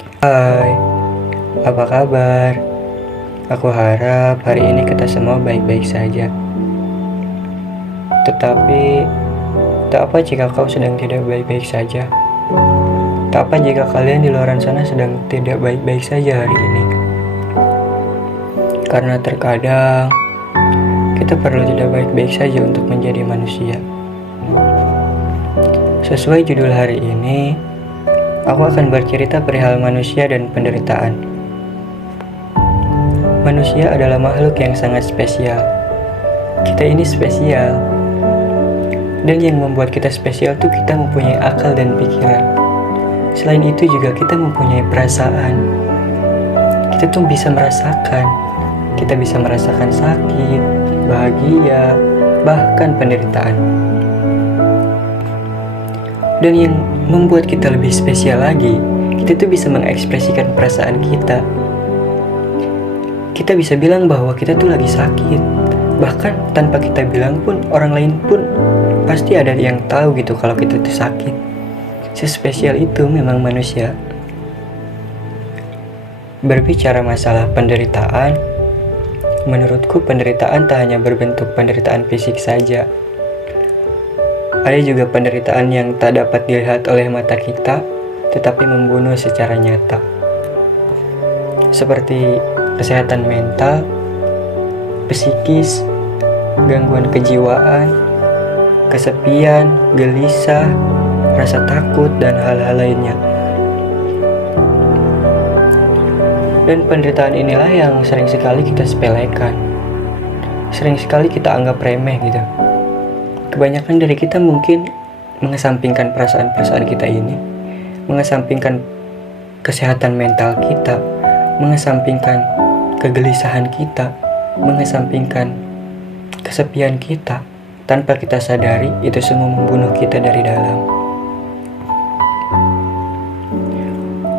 Hai, apa kabar? Aku harap hari ini kita semua baik-baik saja. Tetapi, tak apa jika kau sedang tidak baik-baik saja. Tak apa jika kalian di luar sana sedang tidak baik-baik saja hari ini. Karena terkadang, kita perlu tidak baik-baik saja untuk menjadi manusia. Sesuai judul hari ini, aku akan bercerita perihal manusia dan penderitaan. Manusia adalah makhluk yang sangat spesial. Kita ini spesial. Dan yang membuat kita spesial tuh kita mempunyai akal dan pikiran. Selain itu juga kita mempunyai perasaan. Kita tuh bisa merasakan. Kita bisa merasakan sakit, bahagia, bahkan penderitaan. Dan yang membuat kita lebih spesial lagi, kita tuh bisa mengekspresikan perasaan kita. Kita bisa bilang bahwa kita tuh lagi sakit. Bahkan tanpa kita bilang pun, orang lain pun pasti ada yang tahu gitu kalau kita tuh sakit. Sespesial itu memang manusia. Berbicara masalah penderitaan, menurutku penderitaan tak hanya berbentuk penderitaan fisik saja. Ada juga penderitaan yang tak dapat dilihat oleh mata kita, tetapi membunuh secara nyata. Seperti kesehatan mental, psikis, gangguan kejiwaan, kesepian, gelisah, rasa takut, dan hal-hal lainnya. Dan penderitaan inilah yang sering sekali kita sepelekan. Sering sekali kita anggap remeh gitu. Kebanyakan dari kita mungkin mengesampingkan perasaan-perasaan kita ini, mengesampingkan kesehatan mental kita, mengesampingkan kegelisahan kita, mengesampingkan kesepian kita. Tanpa kita sadari, itu semua membunuh kita dari dalam.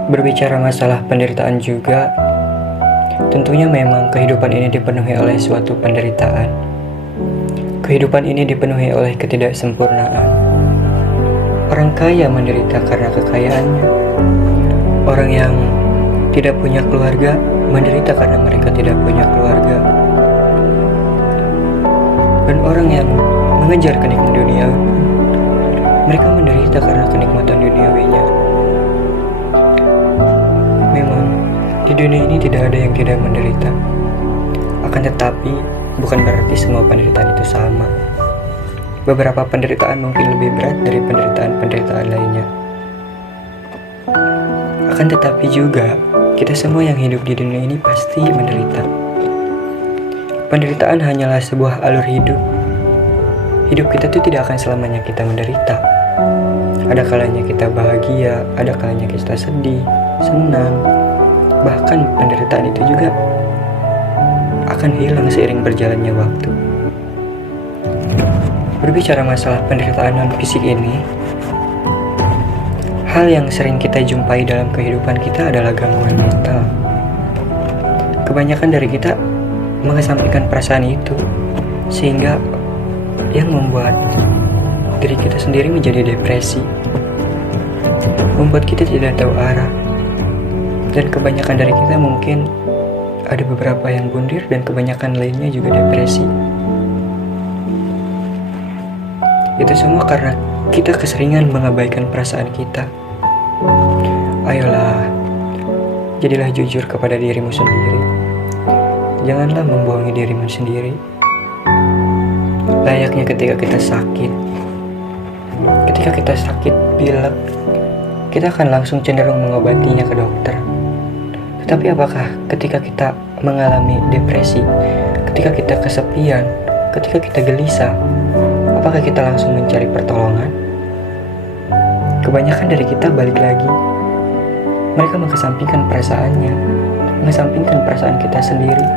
Berbicara masalah penderitaan juga, tentunya memang kehidupan ini dipenuhi oleh suatu penderitaan. Kehidupan ini dipenuhi oleh ketidaksempurnaan. Orang kaya menderita karena kekayaannya. Orang yang tidak punya keluarga menderita karena mereka tidak punya keluarga. Dan orang yang mengejar kenikmatan duniawi, mereka menderita karena kenikmatan duniawinya. Memang, di dunia ini tidak ada yang tidak menderita. Akan tetapi, bukan berarti semua penderitaan itu sama. Beberapa penderitaan mungkin lebih berat dari penderitaan-penderitaan lainnya. Akan tetapi juga, kita semua yang hidup di dunia ini pasti menderita. Penderitaan hanyalah sebuah alur hidup. Hidup kita tuh tidak akan selamanya kita menderita. Ada kalanya kita bahagia, ada kalanya kita sedih, senang. Bahkan penderitaan itu juga akan hilang seiring berjalannya waktu. Berbicara masalah penderitaan non-fisik ini, hal yang sering kita jumpai dalam kehidupan kita adalah gangguan mental. Kebanyakan dari kita mengesampingkan perasaan itu, sehingga yang membuat diri kita sendiri menjadi depresi, membuat kita tidak tahu arah. Dan kebanyakan dari kita mungkin ada beberapa yang bundir dan kebanyakan lainnya juga depresi. Itu semua karena kita keseringan mengabaikan perasaan kita. Ayolah, jadilah jujur kepada dirimu sendiri. Janganlah membohongi dirimu sendiri. Layaknya ketika kita sakit. Ketika kita sakit pilek, kita akan langsung cenderung mengobatinya ke dokter. Tetapi apakah ketika kita mengalami depresi, ketika kita kesepian, ketika kita gelisah, apakah kita langsung mencari pertolongan? Kebanyakan dari kita balik lagi. Mereka mengesampingkan perasaannya, mengesampingkan perasaan kita sendiri.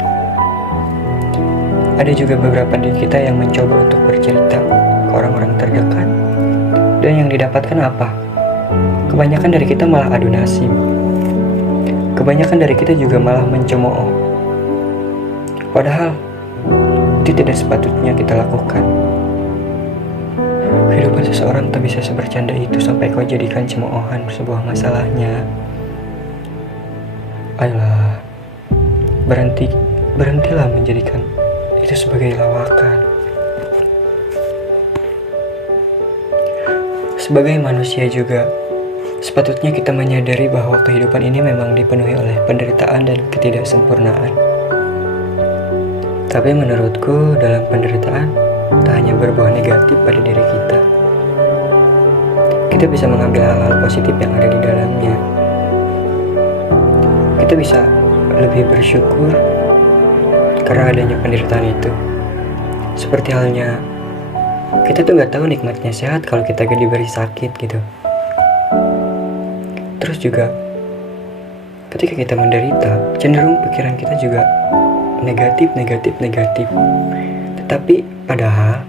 Ada juga beberapa dari kita yang mencoba untuk bercerita ke orang-orang terdekat. Dan yang didapatkan apa? Kebanyakan dari kita malah adu nasib. Kebanyakan dari kita juga malah mencemooh. Padahal itu tidak sepatutnya kita lakukan. Kehidupan seseorang tak bisa sebercanda itu sampai kau jadikan cemoohan sebuah masalahnya. Ayolah, berhentilah menjadikan itu sebagai lawakan. Sebagai manusia juga, sepatutnya kita menyadari bahwa kehidupan ini memang dipenuhi oleh penderitaan dan ketidaksempurnaan. Tapi menurutku dalam penderitaan tak hanya berbuah negatif pada diri kita. Kita bisa mengambil hal-hal positif yang ada di dalamnya. Kita bisa lebih bersyukur karena adanya penderitaan itu. Seperti halnya kita tuh gak tahu nikmatnya sehat kalau kita gak diberi sakit gitu. Terus juga ketika kita menderita, cenderung pikiran kita juga negatif. Tetapi padahal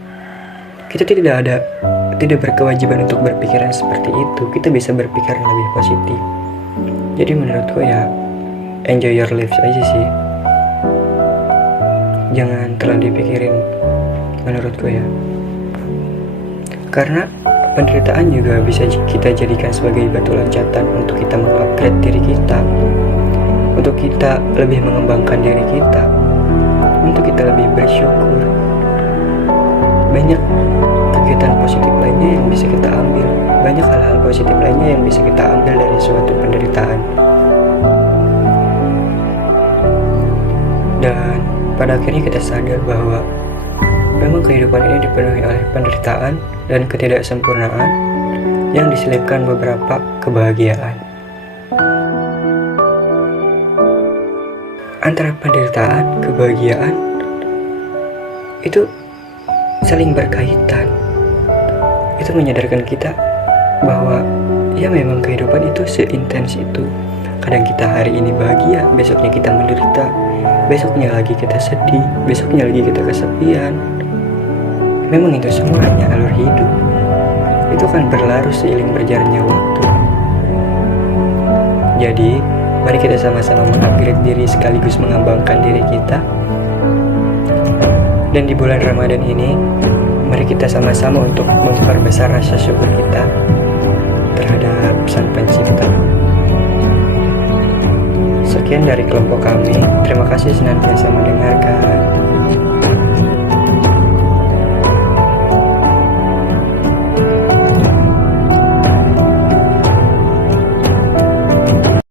kita tidak berkewajiban untuk berpikiran seperti itu. Kita bisa berpikiran lebih positif. Jadi menurutku ya, enjoy your life aja sih. Jangan terlalu dipikirin, menurutku ya. Karena penderitaan juga bisa kita jadikan sebagai batu loncatan untuk kita mengupgrade diri kita, untuk kita lebih mengembangkan diri kita, untuk kita lebih bersyukur. Banyak kegiatan positif lainnya yang bisa kita ambil, banyak hal-hal positif lainnya yang bisa kita ambil dari suatu penderitaan. Dan pada akhirnya kita sadar bahwa memang kehidupan ini dipenuhi oleh penderitaan dan ketidaksempurnaan yang diselipkan beberapa kebahagiaan. Antara penderitaan, kebahagiaan itu saling berkaitan. Itu menyadarkan kita bahwa ya memang kehidupan itu seintens itu. Kadang kita hari ini bahagia, besoknya kita menderita, besoknya lagi kita sedih, besoknya lagi kita kesepian. Memang itu semua hanya alur hidup. Itu kan berlalu seiring berjalannya waktu. Jadi, mari kita sama-sama mengupgrade diri sekaligus mengembangkan diri kita. Dan di bulan Ramadan ini, mari kita sama-sama untuk memperbesar rasa syukur kita terhadap Sang Pencipta. Sekian dari kelompok kami. Terima kasih senantiasa mendengarkan.